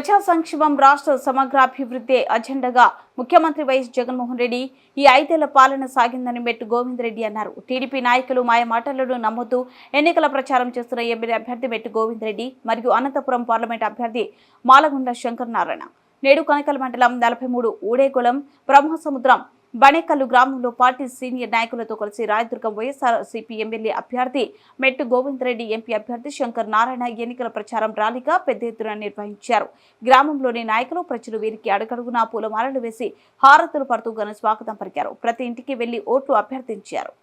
ప్రజా సంక్షేమం రాష్ట్ర సమగ్రాభివృద్ధి అజెండాగా ముఖ్యమంత్రి వైఎస్ జగన్మోహన్ రెడ్డి ఈ 5 ఏళ్ల పాలన సాగిందని మెట్టు గోవిందరెడ్డి అన్నారు. టీడీపీ నాయకులు మాయ మాటలను నమ్ముతూ ఎన్నికల ప్రచారం చేస్తున్న ఎమ్మెల్యే అభ్యర్థి మెట్టు గోవిందరెడ్డి మరియు అనంతపురం పార్లమెంట్ అభ్యర్థి మాలగుండ్ల శంకర్ నారాయణ నేడు కనకల్ మండలం 43 ఊడేగొలం బ్రహ్మసముద్రం బణేకల్లు గ్రామంలో పార్టీ సీనియర్ నాయకులతో కలిసి రాయదుర్గం వైఎస్ఆర్సీపీ ఎమ్మెల్యే అభ్యర్థి మెట్టు గోవిందరెడ్డి, ఎంపీ అభ్యర్థి శంకర్ నారాయణ ఎన్నికల ప్రచారం ర్యాలీగా పెద్ద ఎత్తున నిర్వహించారు. గ్రామంలోని నాయకులు, ప్రజలు వీరికి అడుగడుగునా పూలమాలలు వేసి హారతులు పడుతూ ఘన స్వాగతం పలికారు. ప్రతి ఇంటికి వెళ్లి ఓట్లు అభ్యర్థించారు.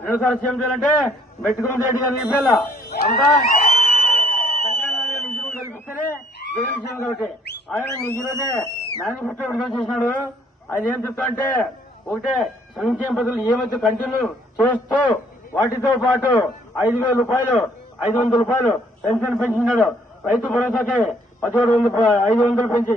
రెండోసారి సీఎం చేయాలంటే మెట్టు గోవిందరెడ్డి గారిని ఇవ్వాల అంతా కల్పిస్తేనే జగన్ సీఎం కాబట్టి ఆయన ఈ రోజే మేనిఫెస్టో విడుదల చేసినాడు. ఆయన ఏం చెప్తా అంటే ఒకటే సంక్షేమ పథకాలు ఏమైతే కంటిన్యూ చేస్తూ వాటితో పాటు 5,000 రూపాయలు 500 రూపాయలు పెన్షన్ పెంచినాడు. రైతు భరోసాకి 17,500 పెంచి